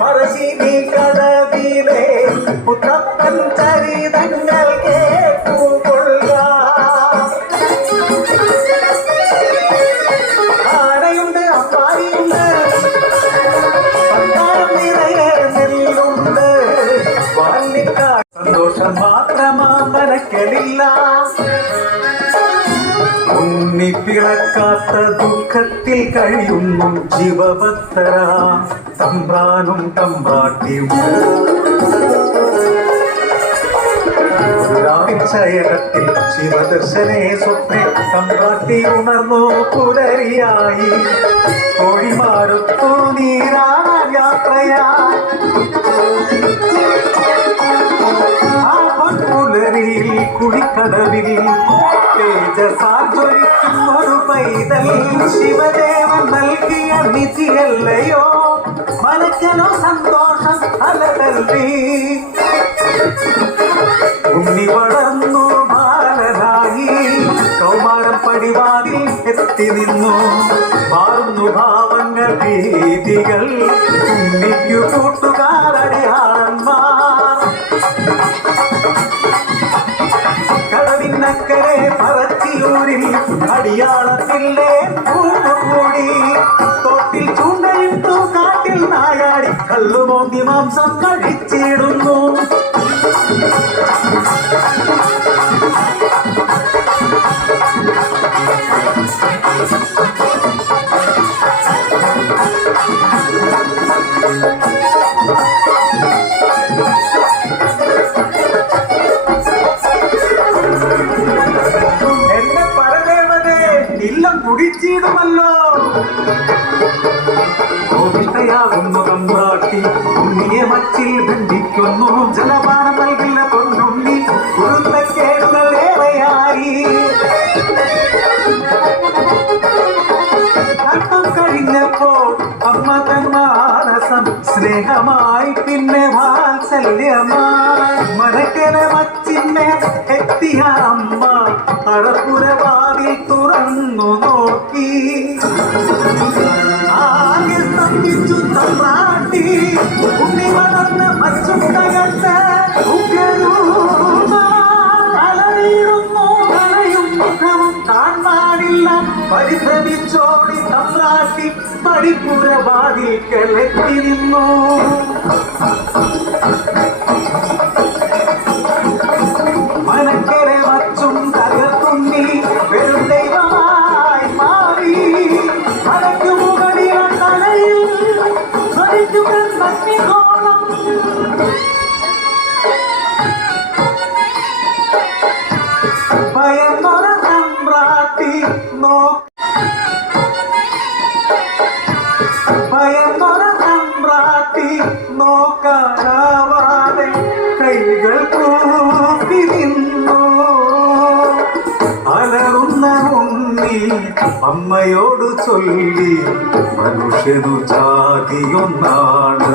പറശ്ശിനി കടവിലെ മുത്തപ്പൻ ചരിതങ്ങൾ കേട്ടുകൊള്ളുക. ആനയുണ്ട്, അമ്പാരിയുണ്ട്, നിറയെ നെല്ലുണ്ട്, വാല്യക്കാർ സന്തോഷം മാത്രമാ മനക്കലില്ല. ഉണ്ണിപ്പിറക്കാത്ത ദുഃഖത്തിൽ കഴിയുന്നു ജീവഭക്തര തമ്പ്രാനും തമ്പ്രാട്ടിയും. ശയനത്തിൽ ശിവദർശനേ സ്വപ്നെ തമ്പ്രാട്ടി ഉണർന്നു പുലരിയായി. കോഴിമാരൊത്തു നീരാൻ യാത്രയായി ആ പൊൻപുലരിയിൽ കുഴിക്കടവിൽ തേജസാജ്വലിക്കുന്നൊരു പൈതൽ ശിവദേവൻ നൽകിയ നിധിയല്ലയോ. മനക്കനോ സന്തോഷം അലതല്ലി. ഉണ്ണി വളർന്നു ബാലനായി കൗമാരം പടിവാതിൽ എത്തി നിന്നു. മാറുന്നു ഭാവങ്ങൾ ഭീതികൾ ഉണ്ണിക്കു കൂട്ടുകാരടിയാളന്മാർ. കടവിനക്കരെ പറച്ചിയൂരിൽ അടിയാളത്തില്ലേ കൂടി. തോട്ടിൽ ചൂണ്ടയിട്ടു കാട്ടിൽ നായാടി കല്ലുമോന്തി മാംസം കഴിച്ചിടുന്നു. എന്നെ പരദേവതേ ഇല്ലം കുടിച്ചിടുമല്ലോ. കോപിഷ്ടയാകുന്നു തമ്പ്രാട്ടി ഉണ്ണിയെ മച്ചിൽ ബന്ധിക്കുന്നു. ജലപാനം നൽകില്ല പൊന്നുണ്ണി കുരുത്തക്കേടുകൾ ഏറെയായി. അല്പം കഴിഞ്ഞപ്പോൾ അമ്മ തൻ മാനസം സ്നേഹമായി പിന്നെ വാത്സല്യമായി. മനക്കര മച്ചിന്നെ എത്തിയ അമ്മ അഴപ്പുരവാതിൽ തുറന്നു നോക്കി. ആകെ സ്തംഭിച്ചു തമ്പ്രാട്ടി. ഉണ്ണി വളർന്ന് മച്ചുണ്ടകത്ത് അലറിയിടുന്നു. അലയും മുഖവും കാണാനില്ല. പരിഭ്രമിച്ചോടി തമ്പ്രാട്ടി പടിപ്പുരവാതിൽക്കലെത്തി നിന്നു. മനക്കരെ വച്ചും തകർത്തുണ്ണി വെറും ദൈവമായി മാറി. മലയ്ക്കു മുകളിൽ തലയിൽ നന്ദികോളം. ഭയന്നൊര തമ്പ്രാട്ടി ഭയന്നൊര തമ്പ്രാട്ടി നോക്കാനാവാതെ കൈകൾ കൂപ്പി നിന്നു. അലറുന്ന ഉണ്ണി അമ്മയോട് ചൊല്ലി മനുഷ്യനു ജാതിയൊന്നാണ്.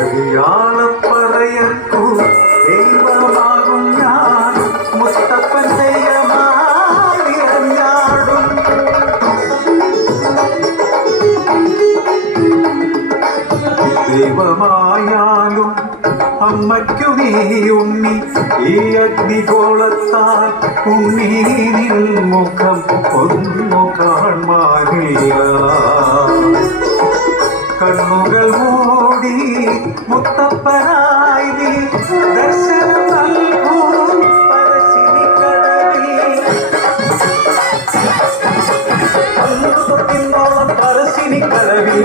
അടിയാളപ്പറയർക്കു ദൈവമാകും ഞാൻ മുസ്തപ്പൻ ദൈവമായി ഇറങ്ങാടും. ദൈവമായാലും അമ്മയ്ക്കു നീ ഉണ്ണി ഈ അഗ്നിഗോളത്താൽ ഉണ്ണീനിൽ മുഖം ഒന്നു കാണാനില്ല. കണ്ണുകൾ മൂടി മുത്തപ്പനായി നീ ദർശനം നൽകൂ പറശ്ശിനി കടവിൽ. പറശ്ശിനി കടവിൽ